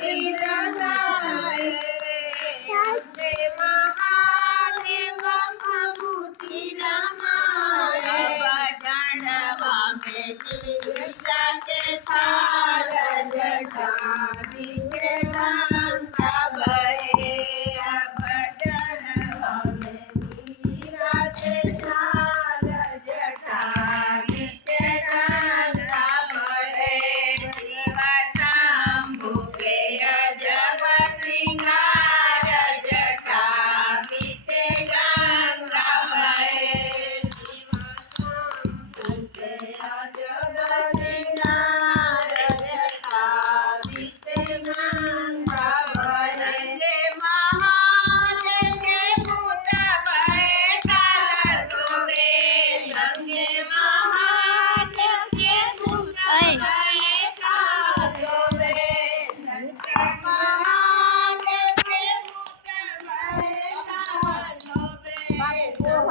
तिरंगाए अंबे महादेव भभूति रमाए बटनवा में गिरिजा के छाल जटा बीचे गंगा बहे बटनवा में गिरिजा के छाल जटा बीचे गंगा बहे शिव शंभु के अजब श्रृंगार जटा बीचे गंगा बहे शिव शंभु के अजब श्रृंगार जटा बीचे गंगा बहे महादेव के भूत भय ताल सोवे संगे महादेव के भूत भय ताल सोवे संगे महादेव के भूत भय ताल सोवे